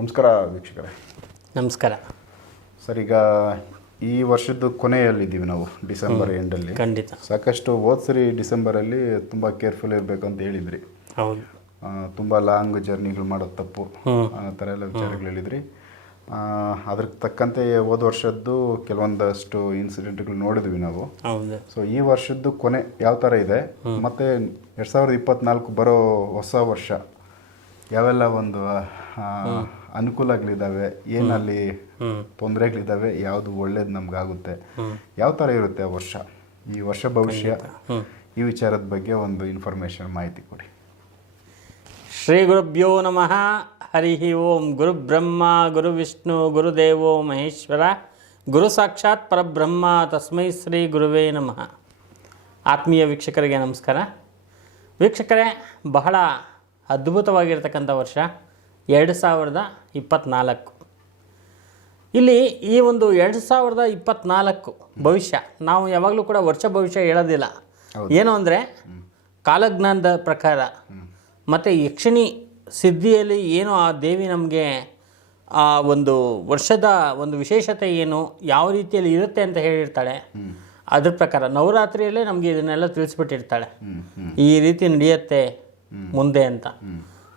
ನಮಸ್ಕಾರ ವೀಕ್ಷಕರೇ. ನಮಸ್ಕಾರ. ಸರ್ ಈಗ ಈ ವರ್ಷದ ಕೊನೆಯಲ್ಲಿದ್ದೀವಿ ನಾವು ಡಿಸೆಂಬರ್ ಎಂಡಲ್ಲಿ. ಖಂಡಿತ. ಸಾಕಷ್ಟು ಹೋದ್ ಸರಿ ಡಿಸೆಂಬರಲ್ಲಿ ತುಂಬ ಕೇರ್ಫುಲ್ ಇರಬೇಕು ಅಂತ ಹೇಳಿದ್ರಿ. ಹೌದು. ತುಂಬ ಲಾಂಗ್ ಜರ್ನಿಗಳು ಮಾಡೋದು ತಪ್ಪು. ಆ ಥರ ಎಲ್ಲ ವಿಚಾರಗಳು ಹೇಳಿದ್ರಿ ಅದ್ರ ತಕ್ಕಂತೆ ಹೋದ ವರ್ಷದ್ದು ಕೆಲವೊಂದಷ್ಟು ಇನ್ಸಿಡೆಂಟ್ಗಳು ನೋಡಿದ್ವಿ ನಾವು. ಸೊ ಈ ವರ್ಷದ್ದು ಕೊನೆ ಯಾವ ಥರ ಇದೆ? ಮತ್ತೆ ಎರಡು ಸಾವಿರದ ಇಪ್ಪತ್ನಾಲ್ಕು ಬರೋ ಹೊಸ ವರ್ಷ ಯಾವೆಲ್ಲ ಒಂದು ಅನುಕೂಲಗಳಿದ್ದಾವೆ ಏನಲ್ಲಿ. ತೊಂದರೆಗಳಿದ್ದಾವೆ ಯಾವುದು ಒಳ್ಳೇದು ನಮಗಾಗುತ್ತೆ. ಯಾವ ಥರ ಇರುತ್ತೆ ಆ ವರ್ಷ? ಈ ವರ್ಷ ಭವಿಷ್ಯ? ಈ ವಿಚಾರದ ಬಗ್ಗೆ ಒಂದು ಇನ್ಫಾರ್ಮೇಷನ್ ಮಾಹಿತಿ ಕೊಡಿ. ಶ್ರೀ ಗುರುಭ್ಯೋ ನಮಃ. ಹರಿ ಓಂ. ಗುರು ಬ್ರಹ್ಮ ಗುರು ವಿಷ್ಣು ಗುರುದೇವೋ ಮಹೇಶ್ವರ. ಗುರು ಸಾಕ್ಷಾತ್ ಪರಬ್ರಹ್ಮ. ತಸ್ಮೈ ಶ್ರೀ ಗುರುವೇ ನಮಃ. ಆತ್ಮೀಯ ವೀಕ್ಷಕರಿಗೆ ನಮಸ್ಕಾರ. ವೀಕ್ಷಕರೇ ಬಹಳ ಅದ್ಭುತವಾಗಿರ್ತಕ್ಕಂಥ ವರ್ಷ ಎರಡು ಸಾವಿರದ ಇಪ್ಪತ್ತ್ನಾಲ್ಕು ಇಲ್ಲಿ ಈ ಒಂದು ಎರಡು ಸಾವಿರದ ಇಪ್ಪತ್ತ್ನಾಲ್ಕು ಭವಿಷ್ಯ ನಾವು ಯಾವಾಗಲೂ ಕೂಡ ವರ್ಷ ಭವಿಷ್ಯ ಹೇಳೋದಿಲ್ಲ. ಏನು ಅಂದರೆ ಕಾಲಜ್ಞಾನದ ಪ್ರಕಾರ ಮತ್ತು ಯಕ್ಷಿಣಿ ಸಿದ್ಧಿಯಲ್ಲಿ ಏನು ಆ ದೇವಿ ನಮಗೆ ಆ ಒಂದು ವರ್ಷದ ಒಂದು ವಿಶೇಷತೆ ಏನು ಯಾವ ರೀತಿಯಲ್ಲಿ ಇರುತ್ತೆ ಅಂತ ಹೇಳಿರ್ತಾಳೆ. ಅದ್ರ ಪ್ರಕಾರ ನವರಾತ್ರಿಯಲ್ಲೇ ನಮಗೆ ಇದನ್ನೆಲ್ಲ ತಿಳಿಸ್ಬಿಟ್ಟಿರ್ತಾಳೆ. ಈ ರೀತಿ ನಡೆಯುತ್ತೆ. ಮುಂದೆ ಅಂತ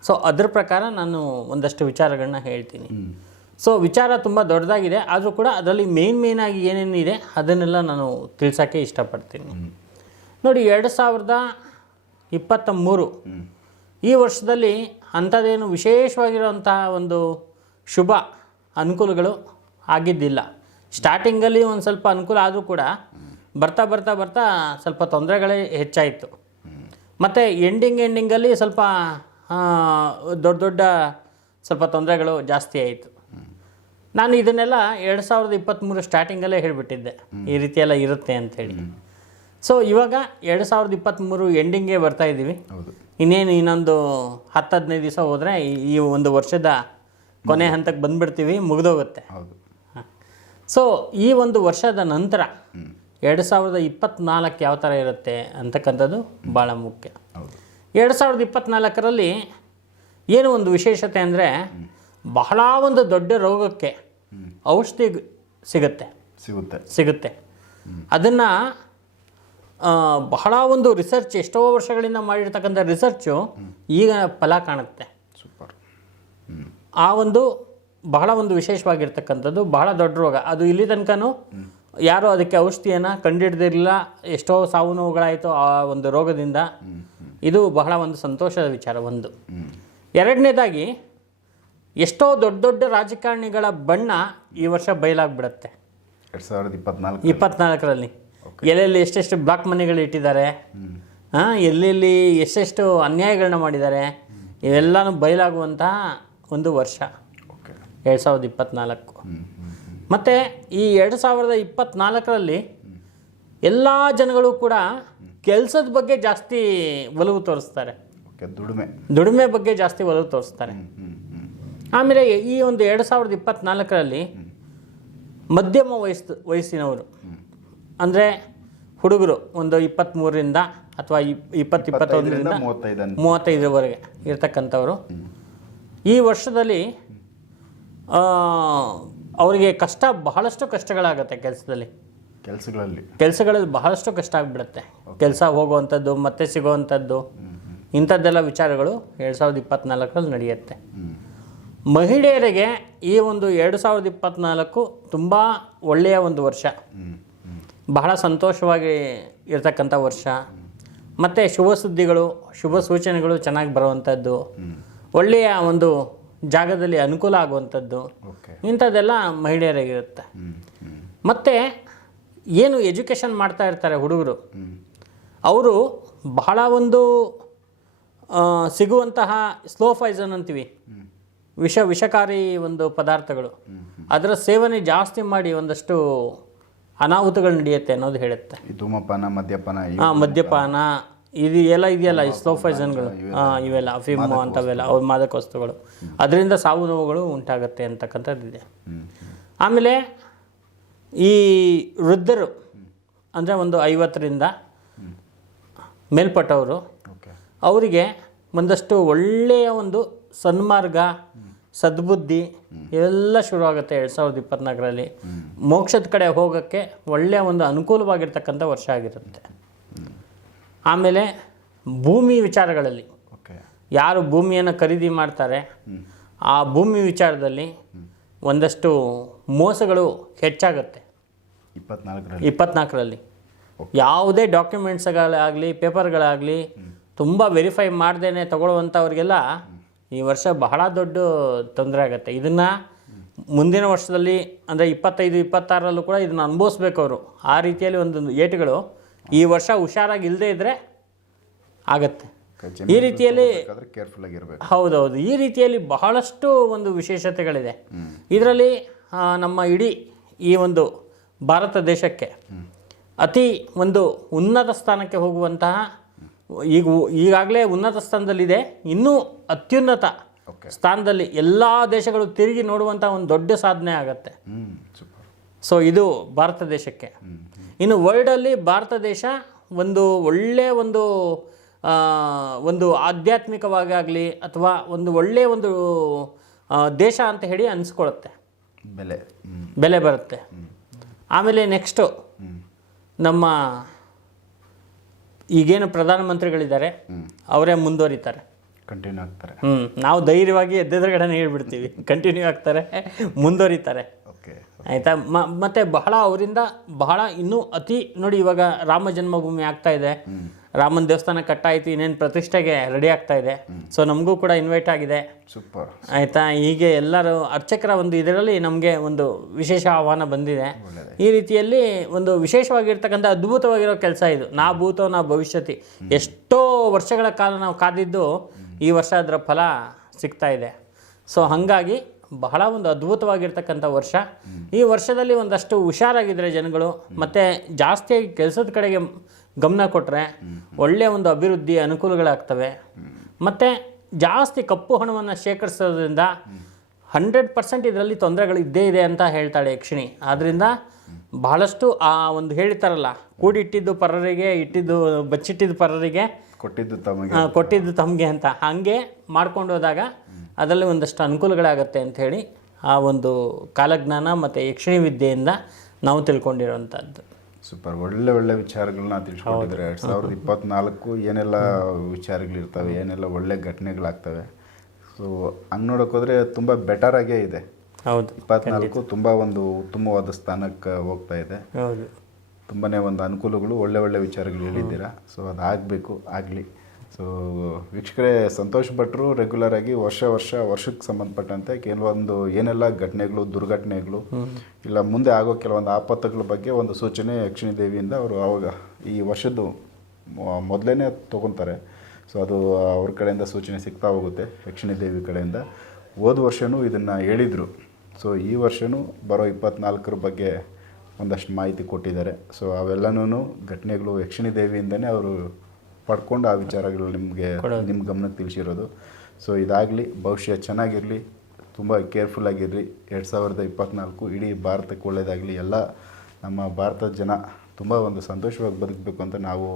ಸೊ ಅದ್ರ ಪ್ರಕಾರ ನಾನು ಒಂದಷ್ಟು ವಿಚಾರಗಳನ್ನ ಹೇಳ್ತೀನಿ. ಸೊ ವಿಚಾರ ತುಂಬ ದೊಡ್ಡದಾಗಿದೆ ಆದರೂ ಕೂಡ ಅದರಲ್ಲಿ ಮೇನ್ ಆಗಿ ಏನೇನಿದೆ ಅದನ್ನೆಲ್ಲ ನಾನು ತಿಳಿಸೋಕ್ಕೆ ಇಷ್ಟಪಡ್ತೀನಿ ನೋಡಿ, ಎರಡು ಸಾವಿರದ ಇಪ್ಪತ್ತ ಮೂರು. ಈ ವರ್ಷದಲ್ಲಿ ಅಂಥದ್ದೇನು ವಿಶೇಷವಾಗಿರುವಂತಹ ಒಂದು ಶುಭ ಅನುಕೂಲಗಳು ಆಗಿದ್ದಿಲ್ಲ ಸ್ಟಾರ್ಟಿಂಗಲ್ಲಿ ಒಂದು ಸ್ವಲ್ಪ ಅನುಕೂಲ ಆದರೂ ಕೂಡ ಬರ್ತಾ ಬರ್ತಾ ಬರ್ತಾ ಸ್ವಲ್ಪ ತೊಂದರೆಗಳೇ ಹೆಚ್ಚಾಯಿತು ಮತ್ತು ಎಂಡಿಂಗ್ ಎಂಡಿಂಗಲ್ಲಿ ಸ್ವಲ್ಪ ದೊಡ್ಡ ದೊಡ್ಡ ಸ್ವಲ್ಪ ತೊಂದರೆಗಳು ಜಾಸ್ತಿ ಆಯಿತು. ನಾನು ಇದನ್ನೆಲ್ಲ ಎರಡು ಸಾವಿರದ ಇಪ್ಪತ್ತ್ಮೂರು ಸ್ಟಾರ್ಟಿಂಗಲ್ಲೇ ಹೇಳಿಬಿಟ್ಟಿದ್ದೆ. ಈ ರೀತಿಯೆಲ್ಲ ಇರುತ್ತೆ ಅಂಥೇಳಿ ಸೊ ಇವಾಗ ಎರಡು ಸಾವಿರದ ಇಪ್ಪತ್ತ್ಮೂರು ಎಂಡಿಂಗೇ ಬರ್ತಾ ಇದ್ದೀವಿ ಹೌದು. ಇನ್ನೇನು ಇನ್ನೊಂದು ಹತ್ತು ಹದಿನೈದು ದಿವಸ ಹೋದರೆ ಈ ಒಂದು ವರ್ಷದ ಕೊನೆ ಹಂತಕ್ಕೆ ಬಂದುಬಿಡ್ತೀವಿ ಮುಗಿದೋಗುತ್ತೆ. ಸೊ ಈ ಒಂದು ವರ್ಷದ ನಂತರ ಎರಡು ಸಾವಿರದ ಇಪ್ಪತ್ತ್ನಾಲ್ಕು ಯಾವ ಥರ ಇರುತ್ತೆ ಅಂತಕ್ಕಂಥದ್ದು ಭಾಳ ಮುಖ್ಯ. ಎರಡು ಸಾವಿರದ ಇಪ್ಪತ್ತ್ನಾಲ್ಕರಲ್ಲಿ ಏನು ಒಂದು ವಿಶೇಷತೆ ಅಂದರೆ ಬಹಳ ಒಂದು ದೊಡ್ಡ ರೋಗಕ್ಕೆ ಔಷಧಿ ಸಿಗುತ್ತೆ. ಸಿಗುತ್ತೆ. ಸಿಗುತ್ತೆ. ಅದನ್ನು ಬಹಳ ಒಂದು ರಿಸರ್ಚ್ ಎಷ್ಟೋ ವರ್ಷಗಳಿಂದ ಮಾಡಿರ್ತಕ್ಕಂಥ ರಿಸರ್ಚು ಈಗ ಫಲ ಕಾಣುತ್ತೆ. ಸೂಪರ್. ಆ ಒಂದು ಬಹಳ ಒಂದು ವಿಶೇಷವಾಗಿರ್ತಕ್ಕಂಥದ್ದು ಬಹಳ ದೊಡ್ಡ ರೋಗ. ಅದು ಇಲ್ಲಿ ತನಕನೂ ಯಾರೂ ಅದಕ್ಕೆ ಔಷಧಿಯನ್ನು ಕಂಡುಹಿಡ್ದಿರಲಿಲ್ಲ ಎಷ್ಟೋ ಸಾವು ನೋವುಗಳಾಯಿತು ಆ ಒಂದು ರೋಗದಿಂದ. ಇದು ಬಹಳ ಒಂದು ಸಂತೋಷದ ವಿಚಾರ ಒಂದು. ಎರಡನೇದಾಗಿ ಎಷ್ಟೋ ದೊಡ್ಡ ದೊಡ್ಡ ರಾಜಕಾರಣಿಗಳ ಬಣ್ಣ ಈ ವರ್ಷ ಬಯಲಾಗ್ಬಿಡತ್ತೆ. ಎರಡು ಸಾವಿರದ ಇಪ್ಪತ್ನಾಲ್ಕು ಇಪ್ಪತ್ನಾಲ್ಕರಲ್ಲಿ. ಎಲ್ಲೆಲ್ಲಿ ಎಷ್ಟೆಷ್ಟು ಬ್ಲಾಕ್ ಮನೆಗಳು ಇಟ್ಟಿದ್ದಾರೆ ಹಾಂ ಎಲ್ಲೆಲ್ಲಿ ಎಷ್ಟೆಷ್ಟು ಅನ್ಯಾಯಗಳನ್ನ ಮಾಡಿದ್ದಾರೆ ಇವೆಲ್ಲನೂ ಬಯಲಾಗುವಂತಹ ಒಂದು ವರ್ಷ. ಎರಡು ಸಾವಿರದ ಹ್ಮ್. ಮತ್ತು ಈ ಎರಡು ಸಾವಿರದ ಇಪ್ಪತ್ತ್ನಾಲ್ಕರಲ್ಲಿ ಎಲ್ಲ ಜನಗಳು ಕೂಡ ಕೆಲಸದ ಬಗ್ಗೆ ಜಾಸ್ತಿ ಒಲವು ತೋರಿಸ್ತಾರೆ. ದುಡಿಮೆ. ದುಡಿಮೆ ಬಗ್ಗೆ ಜಾಸ್ತಿ ಒಲವು ತೋರಿಸ್ತಾರೆ. ಆಮೇಲೆ ಈ ಒಂದು ಎರಡು ಸಾವಿರದ ಇಪ್ಪತ್ತ್ನಾಲ್ಕರಲ್ಲಿ ಮಧ್ಯಮ ವಯಸ್ಸು ವಯಸ್ಸಿನವರು ಅಂದರೆ ಹುಡುಗರು ಒಂದು ಇಪ್ಪತ್ತ್ಮೂರರಿಂದ ಅಥವಾ ಇಪ್- ಇಪ್ಪತ್ತು ಇಪ್ಪತ್ತೊಂದರಿಂದ ಇಪ್ಪತ್ತೈದರಿಂದ ಮೂವತ್ತೈದು ಮೂವತ್ತೈದರವರೆಗೆ ಇರತಕ್ಕಂಥವರು. ಈ ವರ್ಷದಲ್ಲಿ ಅವರಿಗೆ ಕಷ್ಟ ಬಹಳಷ್ಟು ಕಷ್ಟಗಳಾಗುತ್ತೆ ಕೆಲಸದಲ್ಲಿ. ಕೆಲಸಗಳಲ್ಲಿ. ಕೆಲಸಗಳಲ್ಲಿ ಬಹಳಷ್ಟು ಕಷ್ಟ ಆಗಿಬಿಡುತ್ತೆ. ಕೆಲಸ ಹೋಗುವಂಥದ್ದು ಮತ್ತೆ ಸಿಗುವಂಥದ್ದು. ಇಂಥದ್ದೆಲ್ಲ ವಿಚಾರಗಳು ಎರಡು ಸಾವಿರದ ಇಪ್ಪತ್ತ್ನಾಲ್ಕರಲ್ಲಿ ನಡೆಯುತ್ತೆ. ಮಹಿಳೆಯರಿಗೆ ಈ ಒಂದು ಎರಡು ಸಾವಿರದ ಇಪ್ಪತ್ತ್ನಾಲ್ಕು ತುಂಬ ಒಳ್ಳೆಯ ಒಂದು ವರ್ಷ. ಬಹಳ ಸಂತೋಷವಾಗಿ ಇರತಕ್ಕಂಥ ವರ್ಷ. ಮತ್ತು ಶುಭ ಸುದ್ದಿಗಳು ಶುಭ ಸೂಚನೆಗಳು ಚೆನ್ನಾಗಿ ಬರುವಂಥದ್ದು. ಒಳ್ಳೆಯ ಒಂದು ಜಾಗದಲ್ಲಿ ಅನುಕೂಲ ಆಗುವಂಥದ್ದು. ಇಂಥದ್ದೆಲ್ಲ ಮಹಿಳೆಯರಿಗಿರುತ್ತೆ. ಮತ್ತು ಏನು ಎಜುಕೇಷನ್ ಮಾಡ್ತಾ ಇರ್ತಾರೆ ಹುಡುಗರು? ಅವರು ಬಹಳ ಒಂದು ಸಿಗುವಂತಹ ಸ್ಲೋ ಫೈಸನ್ ಅಂತೀವಿ. ವಿಷ ವಿಷಕಾರಿ ಒಂದು ಪದಾರ್ಥಗಳು. ಅದರ ಸೇವನೆ ಜಾಸ್ತಿ ಮಾಡಿ ಒಂದಷ್ಟು ಅನಾಹುತಗಳು ನಡೆಯುತ್ತೆ ಅನ್ನೋದು ಹೇಳುತ್ತೆ. ಧೂಮಪಾನ ಮದ್ಯಪಾನ ಮದ್ಯಪಾನ ಇದು ಎಲ್ಲ ಇದೆಯಲ್ಲ ಈ ಸ್ಲೋ ಹಾಂ ಇವೆಲ್ಲ ಫಿಮ್ ಅಂಥವೆಲ್ಲ ಅವ್ರ ಮಾದಕ ವಸ್ತುಗಳು. ಅದರಿಂದ ಸಾವು ನೋವುಗಳು ಉಂಟಾಗುತ್ತೆ ಅಂತಕ್ಕಂಥದ್ದು ಇದೆ. ಆಮೇಲೆ ಈ ವೃದ್ಧರು ಅಂದರೆ ಒಂದು ಐವತ್ತರಿಂದ ಮೇಲ್ಪಟ್ಟವರು ಅವರಿಗೆ ಒಂದಷ್ಟು ಒಳ್ಳೆಯ ಒಂದು ಸನ್ಮಾರ್ಗ ಸದ್ಬುದ್ಧಿ ಇವೆಲ್ಲ ಶುರು ಆಗುತ್ತೆ ಎರಡು ಸಾವಿರದ ಇಪ್ಪತ್ತ್ನಾಲ್ಕರಲ್ಲಿ ಮೋಕ್ಷದ ಕಡೆ ಹೋಗೋಕ್ಕೆ ಒಳ್ಳೆಯ ಒಂದು ಅನುಕೂಲವಾಗಿರ್ತಕ್ಕಂಥ ವರ್ಷ ಆಗಿರುತ್ತೆ. ಆಮೇಲೆ ಭೂಮಿ ವಿಚಾರಗಳಲ್ಲಿ. ಯಾರು ಭೂಮಿಯನ್ನು ಖರೀದಿ ಮಾಡ್ತಾರೆ ಆ ಭೂಮಿ ವಿಚಾರದಲ್ಲಿ ಒಂದಷ್ಟು ಮೋಸಗಳು ಹೆಚ್ಚಾಗುತ್ತೆ. ಇಪ್ಪತ್ನಾಲ್ಕರಲ್ಲಿ. ಇಪ್ಪತ್ನಾಲ್ಕರಲ್ಲಿ. ಯಾವುದೇ ಡಾಕ್ಯುಮೆಂಟ್ಸ್ಗಳಾಗಲಿ ಪೇಪರ್ಗಳಾಗಲಿ ತುಂಬ ವೆರಿಫೈ ಮಾಡ್ದೇ ತಗೊಳ್ಳುವಂಥವ್ರಿಗೆಲ್ಲ ಈ ವರ್ಷ ಬಹಳ ದೊಡ್ಡ ತೊಂದರೆ ಆಗುತ್ತೆ. ಇದನ್ನು ಮುಂದಿನ ವರ್ಷದಲ್ಲಿ ಅಂದರೆ ಇಪ್ಪತ್ತೈದು ಇಪ್ಪತ್ತಾರರಲ್ಲೂ ಕೂಡ ಇದನ್ನು ಅನುಭವಿಸ್ಬೇಕು ಅವರು. ಆ ರೀತಿಯಲ್ಲಿ ಒಂದು ಏಟುಗಳು ಈ ವರ್ಷ ಹುಷಾರಾಗಿ ಇಲ್ಲದೆ ಇದ್ದರೆ ಆಗತ್ತೆ. ಈ ರೀತಿಯಲ್ಲಿ ಕೇರ್ಫುಲ್ ಆಗಿರ್ಬೇಕು ಹೌದೌದು. ಈ ರೀತಿಯಲ್ಲಿ ಬಹಳಷ್ಟು ಒಂದು ವಿಶೇಷತೆಗಳಿದೆ. ಇದರಲ್ಲಿ ನಮ್ಮ ಇಡೀ ಈ ಒಂದು ಭಾರತ ದೇಶಕ್ಕೆ ಅತಿ ಒಂದು ಉನ್ನತ ಸ್ಥಾನಕ್ಕೆ ಹೋಗುವಂತಹ ಈಗ ಈಗಾಗಲೇ ಉನ್ನತ ಸ್ಥಾನದಲ್ಲಿದೆ. ಇನ್ನೂ ಅತ್ಯುನ್ನತ ಸ್ಥಾನದಲ್ಲಿ ಎಲ್ಲ ದೇಶಗಳು ತಿರುಗಿ ನೋಡುವಂಥ ಒಂದು ದೊಡ್ಡ ಸಾಧನೆ ಆಗತ್ತೆ. ಸೊ ಇದು ಭಾರತ ದೇಶಕ್ಕೆ. ಇನ್ನು ವರ್ಲ್ಡಲ್ಲಿ ಭಾರತ ದೇಶ ಒಂದು ಒಳ್ಳೆಯ ಒಂದು ಒಂದು ಆಧ್ಯಾತ್ಮಿಕವಾಗಿ ಆಗಲಿ ಅಥವಾ ಒಂದು ಒಳ್ಳೆಯ ಒಂದು ದೇಶ ಅಂತ ಹೇಳಿ ಅನಿಸ್ಕೊಳುತ್ತೆ. ಬೆಲೆ. ಬೆಲೆ ಬರುತ್ತೆ. ಆಮೇಲೆ ನೆಕ್ಸ್ಟು ನಮ್ಮ ಈಗೇನು ಪ್ರಧಾನಮಂತ್ರಿಗಳಿದ್ದಾರೆ ಅವರೇ ಮುಂದುವರಿತಾರೆ. ಕಂಟಿನ್ಯೂ ಆಗ್ತಾರೆ. ಹ್ಞೂ ನಾವು ಧೈರ್ಯವಾಗಿ ಎದ್ದೆದುರುಗಡೆ ಹೇಳ್ಬಿಡ್ತೀವಿ. ಕಂಟಿನ್ಯೂ ಆಗ್ತಾರೆ ಮುಂದುವರಿತಾರೆ. ಓಕೆ ಆಯಿತಾ? ಮ ಮತ್ತು ಬಹಳ ಅವರಿಂದ ಬಹಳ ಇನ್ನೂ ಅತಿ ನೋಡಿ ಇವಾಗ ರಾಮ ಜನ್ಮಭೂಮಿ ಆಗ್ತಾ ಇದೆ. ರಾಮನ ದೇವಸ್ಥಾನ ಕಟ್ಟಾಯಿತು ಇನ್ನೇನು ಪ್ರತಿಷ್ಠೆಗೆ ರೆಡಿ ಆಗ್ತಾ ಇದೆ. ಸೊ ನಮಗೂ ಕೂಡ ಇನ್ವೈಟ್ ಆಗಿದೆ. ಸೂಪರ್ ಆಯಿತಾ? ಹೀಗೆ ಎಲ್ಲರೂ ಅರ್ಚಕರ ಒಂದು ಇದರಲ್ಲಿ ನಮಗೆ ಒಂದು ವಿಶೇಷ ಆಹ್ವಾನ ಬಂದಿದೆ. ಈ ರೀತಿಯಲ್ಲಿ ಒಂದು ವಿಶೇಷವಾಗಿರ್ತಕ್ಕಂಥ ಅದ್ಭುತವಾಗಿರೋ ಕೆಲಸ ಇದು. ನಾ ಭೂತೋ ನಾ ಭವಿಷ್ಯತಿ. ಎಷ್ಟೋ ವರ್ಷಗಳ ಕಾಲ ನಾವು ಕಾದಿದ್ದು ಈ ವರ್ಷ ಅದರ ಫಲ ಸಿಗ್ತಾ ಇದೆ. ಸೊ ಹಾಗಾಗಿ ಬಹಳ ಒಂದು ಅದ್ಭುತವಾಗಿರ್ತಕ್ಕಂಥ ವರ್ಷ. ಈ ವರ್ಷದಲ್ಲಿ ಒಂದಷ್ಟು ಹುಷಾರಾಗಿದ್ದರೆ ಜನಗಳು ಮತ್ತು ಜಾಸ್ತಿಯಾಗಿ ಕೆಲಸದ ಕಡೆಗೆ ಗಮನ ಕೊಟ್ಟರೆ ಒಳ್ಳೆಯ ಒಂದು ಅಭಿವೃದ್ಧಿ ಅನುಕೂಲಗಳಾಗ್ತವೆ. ಮತ್ತು ಜಾಸ್ತಿ ಕಪ್ಪು ಹಣವನ್ನು ಶೇಖರಿಸೋದ್ರಿಂದ ಹಂಡ್ರೆಡ್ ಪರ್ಸೆಂಟ್ ಇದರಲ್ಲಿ ತೊಂದರೆಗಳು ಇದ್ದೇ ಇದೆ ಅಂತ ಹೇಳ್ತಾಳೆ ಯಕ್ಷಿಣಿ. ಆದ್ದರಿಂದ ಬಹಳಷ್ಟು ಆ ಒಂದು ಹೇಳ್ತಾರಲ್ಲ ಕೂಡಿಟ್ಟಿದ್ದು ಪರರಿಗೆ ಇಟ್ಟಿದ್ದು ಬಚ್ಚಿಟ್ಟಿದ್ದು ಪರರಿಗೆ ಕೊಟ್ಟಿದ್ದು ತಮಗೆ. ಕೊಟ್ಟಿದ್ದು ತಮಗೆ ಅಂತ. ಹಾಗೆ ಮಾಡ್ಕೊಂಡು ಹೋದಾಗ ಅದರಲ್ಲಿ ಒಂದಷ್ಟು ಅನುಕೂಲಗಳಾಗತ್ತೆ ಅಂತ ಹೇಳಿ ಆ ಒಂದು ಕಾಲಜ್ಞಾನ ಮತ್ತು ಯಕ್ಷಿಣಿ ವಿದ್ಯೆಯಿಂದ ನಾವು ತಿಳ್ಕೊಂಡಿರೋವಂಥದ್ದು. ಸೂಪರ್. ಒಳ್ಳೆ ಒಳ್ಳೆ ವಿಚಾರಗಳನ್ನ ತಿಳ್ಸ್ಕೊಟ್ಟಿದ್ದಾರೆ. ಎರಡು ಸಾವಿರದ ಇಪ್ಪತ್ನಾಲ್ಕು ಏನೆಲ್ಲ ವಿಚಾರಗಳಿರ್ತವೆ ಏನೆಲ್ಲ ಒಳ್ಳೆ ಘಟನೆಗಳಾಗ್ತವೆ. ಸೊ ಹಂಗೆ ನೋಡೋಕ್ಕೋದ್ರೆ ಹೋದರೆ ತುಂಬ ಬೆಟರ್ ಆಗೇ ಇದೆ. ಹೌದು. ಇಪ್ಪತ್ನಾಲ್ಕು ತುಂಬ ಒಂದು ಉತ್ತಮವಾದ ಸ್ಥಾನಕ್ಕೆ ಹೋಗ್ತಾ ಇದೆ. ಹೌದು. ತುಂಬಾ ಒಂದು ಅನುಕೂಲಗಳು ಒಳ್ಳೆ ಒಳ್ಳೆ ವಿಚಾರಗಳು ಹೇಳಿದ್ದೀರಾ. ಸೊ ಅದು ಆಗಬೇಕು ಆಗಲಿ. ಸೊ ವೀಕ್ಷಕರೇ ಸಂತೋಷ್ ಭಟ್ರು ರೆಗ್ಯುಲರ್ ಆಗಿ ವರ್ಷ ವರ್ಷ ವರ್ಷಕ್ಕೆ ಸಂಬಂಧಪಟ್ಟಂತೆ ಕೆಲವೊಂದು ಏನೆಲ್ಲ ಘಟನೆಗಳು ದುರ್ಘಟನೆಗಳು ಇಲ್ಲ ಮುಂದೆ ಆಗೋ ಕೆಲವೊಂದು ಆಪತ್ತುಗಳ ಬಗ್ಗೆ ಒಂದು ಸೂಚನೆ ಯಕ್ಷಿಣಿ ದೇವಿಯಿಂದ ಅವರು ಆವಾಗ ಈ ವರ್ಷದ್ದು ಮೊದಲೇ ತೊಗೊತಾರೆ. ಸೊ ಅದು ಅವ್ರ ಕಡೆಯಿಂದ ಸೂಚನೆ ಸಿಗ್ತಾ ಹೋಗುತ್ತೆ ಯಕ್ಷಿಣಿ ದೇವಿ ಕಡೆಯಿಂದ. ಹೋದ ವರ್ಷವೂ ಇದನ್ನು ಹೇಳಿದರು. ಸೊ ಈ ವರ್ಷವೂ ಬರೋ ಇಪ್ಪತ್ನಾಲ್ಕರ ಬಗ್ಗೆ ಒಂದಷ್ಟು ಮಾಹಿತಿ ಕೊಟ್ಟಿದ್ದಾರೆ. ಸೊ ಅವೆಲ್ಲನೂ ಘಟನೆಗಳು ಯಕ್ಷಿಣಿ ದೇವಿಯಿಂದನೇ ಅವರು ಪಡ್ಕೊಂಡು ಆ ವಿಚಾರಗಳು ನಿಮಗೆ ನಿಮ್ಮ ಗಮನಕ್ಕೆ ತಿಳಿಸಿರೋದು. ಸೊ ಇದಾಗಲಿ ಭವಿಷ್ಯ ಚೆನ್ನಾಗಿರಲಿ ತುಂಬ ಕೇರ್ಫುಲ್ ಆಗಿರಲಿ. ಎರಡು ಸಾವಿರದ ಇಪ್ಪತ್ನಾಲ್ಕು ಇಡೀ ಭಾರತಕ್ಕೆ ಒಳ್ಳೆಯದಾಗಲಿ ಎಲ್ಲ ನಮ್ಮ ಭಾರತದ ಜನ ತುಂಬ ಒಂದು ಸಂತೋಷವಾಗಿ ಬದುಕಬೇಕು ಅಂತ ನಾವು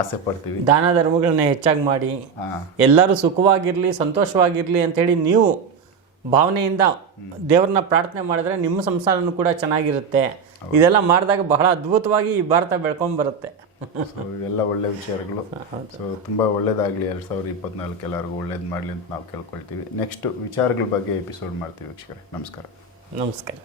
ಆಸೆ ಪಡ್ತೀವಿ. ದಾನ ಧರ್ಮಗಳನ್ನ ಹೆಚ್ಚಾಗಿ ಮಾಡಿ ಎಲ್ಲರೂ ಸುಖವಾಗಿರಲಿ ಸಂತೋಷವಾಗಿರಲಿ ಅಂಥೇಳಿ ನೀವು ಭಾವನೆಯಿಂದ ದೇವ್ರನ್ನ ಪ್ರಾರ್ಥನೆ ಮಾಡಿದ್ರೆ ನಿಮ್ಮ ಸಂಸಾರನೂ ಕೂಡ ಚೆನ್ನಾಗಿರುತ್ತೆ. ಇದೆಲ್ಲ ಮಾಡಿದಾಗ ಬಹಳ ಅದ್ಭುತವಾಗಿ ಈ ಭಾರತ ಬೆಳ್ಕೊಂಡು ಬರುತ್ತೆ ಸೊ ಇವೆಲ್ಲ ಒಳ್ಳೆ ವಿಚಾರಗಳು. ಸೊ ತುಂಬ ಒಳ್ಳೇದಾಗಲಿ ಎರಡು ಸಾವಿರದ ಇಪ್ಪತ್ನಾಲ್ಕು ಎಲ್ಲರಿಗೂ ಒಳ್ಳೇದು ಮಾಡಲಿ ಅಂತ ನಾವು ಕೇಳ್ಕೊಳ್ತೀವಿ. ನೆಕ್ಸ್ಟ್ ವಿಚಾರಗಳ ಬಗ್ಗೆ ಎಪಿಸೋಡ್ ಮಾಡ್ತೀವಿ ವೀಕ್ಷಕರೇ. ನಮಸ್ಕಾರ. ನಮಸ್ಕಾರ.